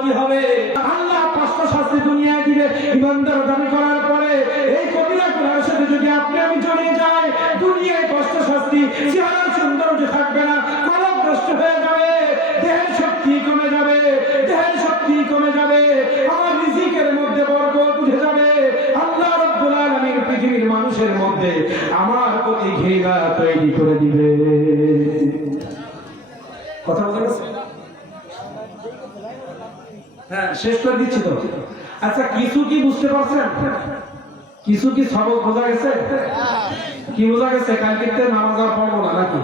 ক্ষতি হবে। আল্লাহ 5টা শাস্তি দুনিয়ায় দিবে ইমানদার দাবি করার পরে। এই কবিরা গুনাহের সাথে যদি আপনি আমি জড়িয়ে যাই, দুনিয়ায় কষ্ট শাস্তি, চেহারার সৌন্দর্য থাকবে না, কলম নষ্ট হয়ে যাবে, দেহের শক্তি কমে যাবে, দেহের শক্তি কমে যাবে, আমার রিজিকের মধ্যে বরকত উঠে যাবে। আল্লাহ রাব্বুল আলামিন পৃথিবীর মানুষের মধ্যে আমার প্রতি ঘৃণা তৈরি করে দিবে। কথা বুঝা গেছে? হ্যাঁ, শেষ করে দিচ্ছি তো। আচ্ছা, কিছু কি বুঝতে পারছেন? কিছু কি সবক বোঝা গেছে? কি বোঝা গেছে? কালকে থেকে নামাজ আর পড়বো না নাকি?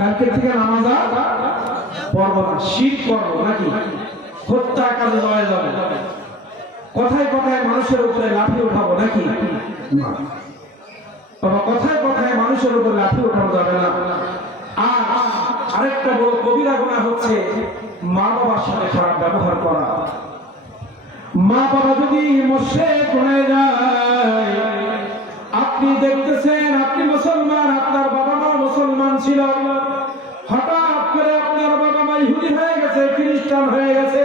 কালকে থেকে নামাজ আর পড়বো না, শিরক করবো নাকি? হত্যা কাজে জড়ায় যাবে, কথায় কথায় মানুষের উপরে লাঠি উঠাবো নাকি? বাবা, কথায় কথায় মানুষের উপরে লাঠি উঠানো যাবে না। আর আরেকটা বড় কবিরা গুনাহ হচ্ছে মা বাবার সাথে খারাপ ব্যবহার করা। মা বাবা যদি মুশরিক হয়ে যায়, আপনি দেখতেছেন আপনি মুসলমান, আপনার বাবা মা মুসলমান ছিল, হঠাৎ করে আপনার বাবা মা ইহুদি হয়ে গেছে, খ্রিস্টান হয়ে গেছে,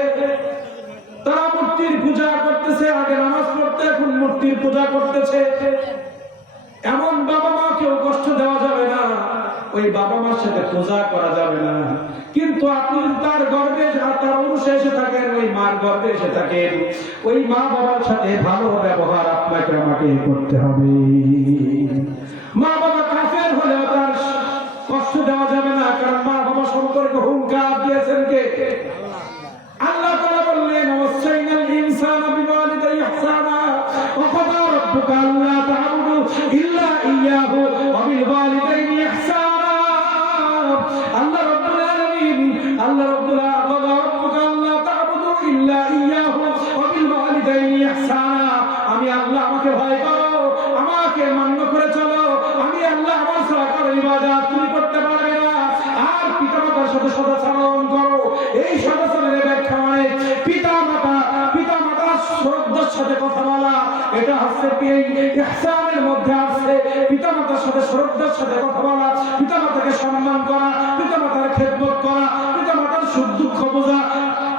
তারা মূর্তির পূজা করতেছে, আগে নামাজ পড়তে এখন মূর্তির পূজা করতেছে। এমন বাবা মাকেও কষ্ট দেওয়া যাবে না, ওই বাবা মার সাথে পূজা করা যাবে না। কিন্তু আপনি তার গর্ভে তার অনুসে এসে থাকেন, ওই মার গর্ভে এসে থাকেন, ওই মা বাবার সাথে ভালো ব্যবহার আপনাকে আমাকে করতে হবে। মা বাবা কাফের হলেও তার কষ্ট দেওয়া যাবে না, কারণ মা বাবা সম্পর্কে হুঙ্কার দিয়েছেন কে? আল্লাহ তাআলা বললেন, ওয়াসাইনাল ইনসানা বিওয়ালিদাইহি ইহসানা ওয়া ক্বাদা রাব্বুকা আল্লা তা'বুদু ইল্লা ইয়্যাহু ওয়া বিল ওয়ালিদাইনি ইহসানা। আল্লাহ রাব্বুল আলামিন, আল্লাহ রাব্বুল রাব্বুকা আল্লা তা'বুদু ইল্লা ইয়্যাহু ওয়া বিল ওয়ালিদাইনি ইহসানা। আমি আল্লাহ, আমাকে ভয় করো, আমাকে মান্য করে চলো, আমি আল্লাহ, আমার ছাড়া কারো ইবাদত তুমি করতে পারবে না। আর পিতামাতার সাথে সদাচরণ করো। এই সদাচরণের ব্যাখ্যা মানে পিতামাতার শ্রদ্ধার সাথে কথা বলা, এটা হচ্ছে ইহসানের মধ্যে আছে। পিতামাতার সাথে শ্রদ্ধার সাথে কথা বলা, পিতামাতাকে সম্মান করা, পিতামাতার খেদমত করা, পিতামাতার সুখ দুঃখ বোঝা,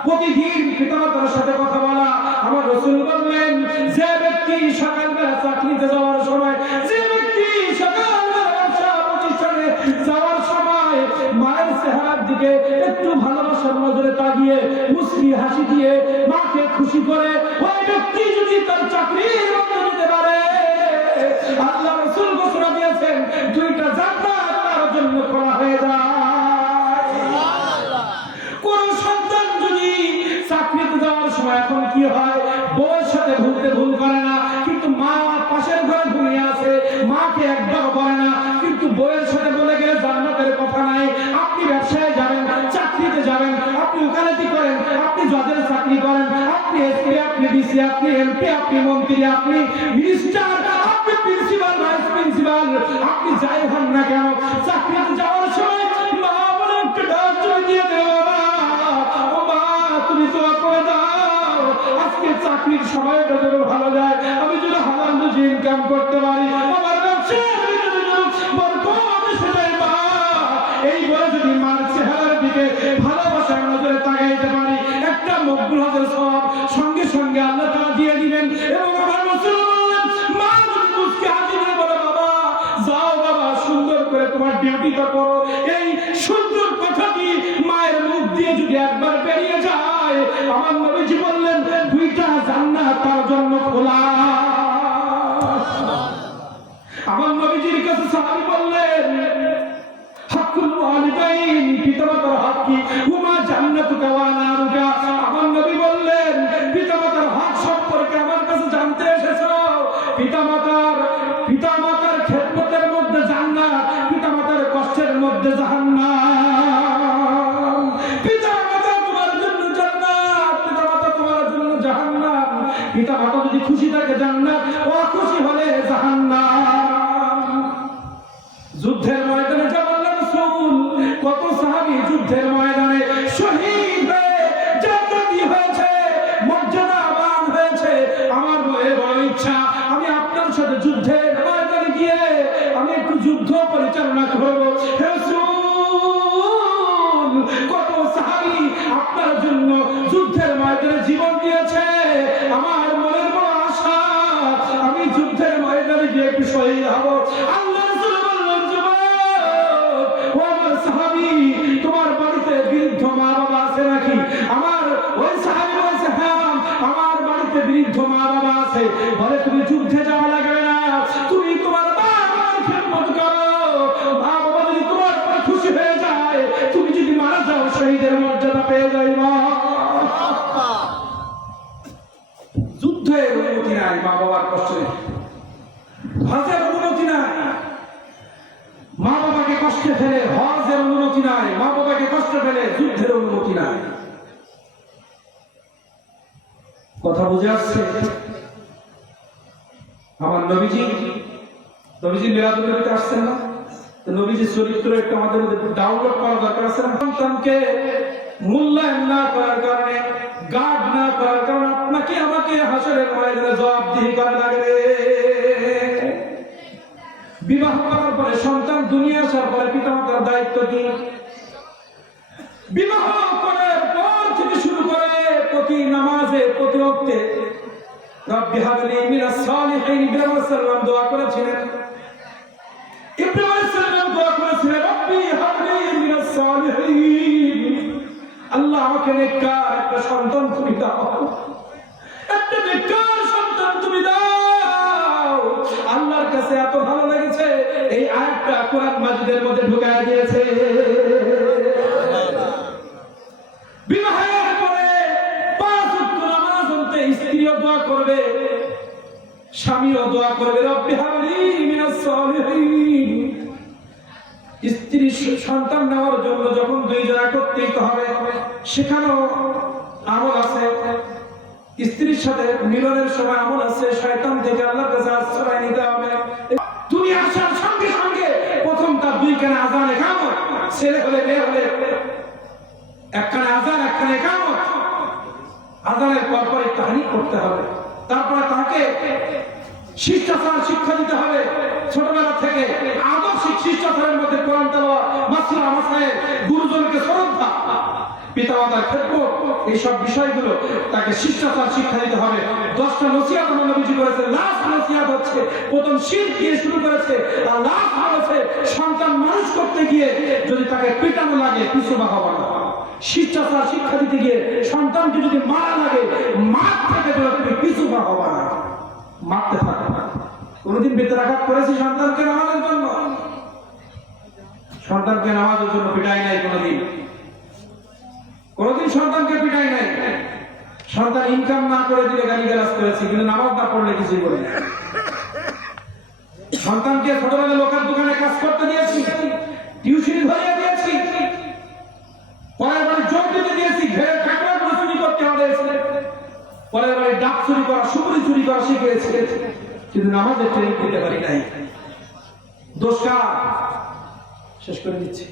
প্রতিদিন পিতামাতার সাথে কথা বলা। আমার রাসূল বললেন, যে ব্যক্তি সকালবেলা চাকরিতে যাওয়ার সময়, যে ব্যক্তি সকালবেলা ব্যবসা প্রতিষ্ঠানে যাওয়ার সময় মায়ের চেহারার দিকে একটু ভালোবাসার নজরে তাকিয়ে মুস্কি হাসি দিয়ে মাকে খুশি করে, ওই ব্যক্তি যদি তার চাকরি বন্ধ দিতে পারে, আল্লাহ রাসূল ঘোষণা দিয়েছেন 2টা জান্নাত তার জন্য খোলা হয়ে যায়। কোন সন্তান যদি চাকরিতে যাওয়ার সময়, এখন কি হয়, বউয়ের সাথে ভুল করে না, কিন্তু মা পাশের ঘরে ঘুমিয়ে আছে, মাকে একবার বলে না, কিন্তু বউয়ের সাথে বলে গেলে জান্নাতের কথা নাই। আপনি ব্যবসায় যাবেন, চাকরিতে যাবেন, আপনি ওকালতি করেন, আপনি জজের চাকরি করেন, আপনি এসপি, আপনি ডিসি, আপনি এমপি, আপনি মন্ত্রী, আপনি মিনিস্টার, আপনি প্রিন্সিপাল, ভাইস প্রিন্সিপাল, আপনি যাই হন না কেন, চাকরিতে যাওয়ার সময় মা বলে একটা ডাক চলে দিয়ে দেব, ও মা তুমি তো করে দাও, আজকে চাকরির সময়টা যেন ভালো যায়, আমি যেন হালাল রুজি ইনকাম করতে পারি, আমার ব্যবসায় সেটাই মা। এই বলে যদি মার চেহারার দিকে ভালোবাসার নজরে তাকাইতে পারি, একটা মকবুল হজের সওয়াব সঙ্গে সঙ্গে আল্লাহ তাআলা দিয়ে দিবেন। এবং আমার রাসূল বললেন, মা যদি মুস্কি হাসি দিয়ে বলে, বাবা যাও বাবা, সুন্দর করে তোমার ডিউটিটা করো, এই সুন্দর কথাটি মায়ের মুখ দিয়ে যদি একবার বেরিয়ে যায়, আমার নবীজি বললেন 2টা জান্নাত তার জন্য খোলা। আমার নবীজির কাছে সাহাবী বললেন, হাক্কুল ওয়ালিদাইন, পিতামাতার হক কি? হুমা জান্নাতুকা ওয়া নারুকা। আমার নবী বললেন, পিতামাতার হক সম্পর্কে আমার কাছে জানতে এসেছো, পিতামাতার খেদমতের মধ্যে জান্নাত, পিতামাতার কষ্টের মধ্যে জাহান্নাম। পিতামাতা তোমার জন্য জান্নাত, পিতামাতা তোমার জন্য জাহান্নাম। পিতামাতা যদি খুশি থাকে জান্নাত, অখুশি হলে জাহান্নাম। যুদ্ধের ময়দানে যাওয়ার রাসূল, কত সাহাবী যুদ্ধের ময়দানে শহীদ হয়ে জান্নাতি হয়েছে, মর্যাদাবান হয়েছে। আমার বড় ইচ্ছা, আমি আপনার সাথে যুদ্ধের ময়দানে গিয়ে আমি একটু যুদ্ধ পরিচালনা করব। রাসূল, কত সাহাবী আপনার জন্য গিয়ে একটু শহীদ হব। আল্লাহ রাসূল বললেন, যুবক ও আমার সাহাবী, তোমার বাড়িতে বৃদ্ধ মা বাবা আছে নাকি? আমার ওই সাহাবী বলছে, হ্যাঁ আমার বাড়িতে বৃদ্ধ মা বাবা আছে। বলে, তুমি যুদ্ধে যাওয়া লাগবে না, তুমি তোমার মা বাবার খেদমত করো। মা বাবা যদি তোমার উপর খুশি হয়ে যায়, তুমি যদি মারা যাও শহীদের মর্যাদা পেয়ে যাইবা। যুদ্ধের অনুমতি নাই মা বাবার কষ্টে, হজের অনুমতি নাই মা বাবাকে কষ্টে ফেলে, হজের অনুমতি নাই মা বাবাকে কষ্ট ফেলে, যুদ্ধের অনুমতি নাই। কথা বুঝে আসছে? আমার নবীজি মিলাদুল নবীতে আসছেন না? তো নবীজির চরিত্র একটু আমাদের মধ্যে ডাউনলোড করা দরকার আছে না? সন্তানকে মূল্যায়ন না করার কারণে, গার্ড না করার কারণে আপনাকে আমাকে হাসরের ময়দানে জবাবদিহি করা লাগবে। বিবাহ করার পরে সন্তান দুনিয়া আসার পরে পিতামাতার দায়িত্ব কি? বিবাহ করার পর থেকে শুরু করে প্রতি নামাজে, প্রতি ওয়াক্তে রব্বি হাবলি মিনাস সালিহিন, ইব্রাহিম আলাইহিস সালাম দোয়া করেছিলেন। ইব্রাহিম আলাইহিস সালাম দোয়া করেছিলেন, রব্বি হাবলি মিনাস সালিহিন, আল্লাহ আমাকে নেককার একটা সন্তান তুমি দাও, একটা নেককার সন্তান তুমি দাও। আল্লাহর কাছে এত ভালো লেগেছে, এই আয়াতটা কোরআন মাজিদের মধ্যে ঢুকায় দিয়েছে। বিবাহের পরে 5 ওয়াক্ত নামাজ পড়তে স্ত্রীও দোয়া করবে, স্বামীও দোয়া করবে, রব্বি হাবলি মিনাস সালিহিন। স্ত্রী সন্তান নেওয়ার জন্য যখন দুইজন একত্রিত হবে, সেখানেও আমল আছে। স্ত্রীর সাথে মিলনের সময় আমল আছে। শয়তান থেকে আল্লাহর কাছে আশ্রয় নিতে হবে। তুমি আসার সঙ্গে সঙ্গে প্রথম তার 2 কানে আযান ইকামত, ছেলে হলে মেয়ে হলে এক কানে আযান এক কানে ইকামত। আযানের পর পর তাহরিক করতে হবে। তারপরে তাকে শিষ্টাচার শিক্ষা দিতে হবে। ছোটবেলা থেকে আদর্শিক শিষ্টাচারের মধ্যে কোরআন তেলাওয়াত, মাসলা মাসায়েল, গুরুজনকে শ্রদ্ধা, পিতামাতার খেদমত, এইসব বিষয়গুলো তাকে শিষ্টাচার শিক্ষা দিতে হবে। 10টা নসিহত আমার নবীজি করেছে। লাস্ট নসিহত হচ্ছে, প্রথম শিরক দিয়ে শুরু করেছে, আর লাস্ট হচ্ছে সন্তান মানুষ করতে গিয়ে যদি তাকে পিটানো লাগে পিছু বা হবে না। শিষ্টাচার শিক্ষা দিতে গিয়ে সন্তানকে যদি মারা লাগে, মার থেকে তুমি পিছু বা হবে না, মারতে থাকবে না। কোনদিন বেতরাঘাত করেছি সন্তানকে নামাজের জন্য? সন্তানকে নামাজের জন্য পিটাই নাই কোনদিন সন্তানকে পিটাই নাই। সন্তান ইনকাম না করে দিলে গালিগালাজ করেছি, কিন্তু নামাজ না পড়লে কিছুই বলি না। সন্তানকে ছোটবেলা লোকের দোকানে কাজ করতে দিয়েছি, টিউশনি ধরিয়ে দিয়েছি, পরের বাড়ি জোর দিতে দিয়েছি, ঘেরে টাকাগুলো চুরি করতে হবে, পরের বাড়ি ডাক চুরি করা, সুপুরি চুরি করা শিখিয়েছি, কিন্তু নামাজের ট্রেনিং দিতে পারি নাই। দোষ কার? শেষ করে দিচ্ছি।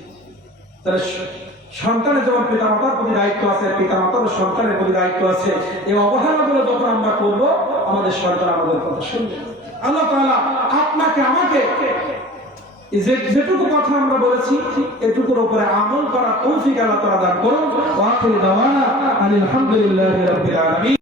তাহলে সন্তানের যেমন পিতামাতার প্রতি দায়িত্ব আছে, পিতামাতার সন্তানের প্রতি দায়িত্ব আছে। এই অবহেলাগুলো যখন আমরা করবো, আমাদের সন্তান আমাদের কথা শুনবে। আল্লাহ তাআলা আপনাকে আমাকে যেটুকু কথা আমরা বলেছি, এটুকুর উপরে আমল করা তৌফিক আল্লাহ তাআলা দান করুন। ওয়া আখিরু দাওয়ানা আলহামদুলিল্লাহি রাব্বিল আলামিন।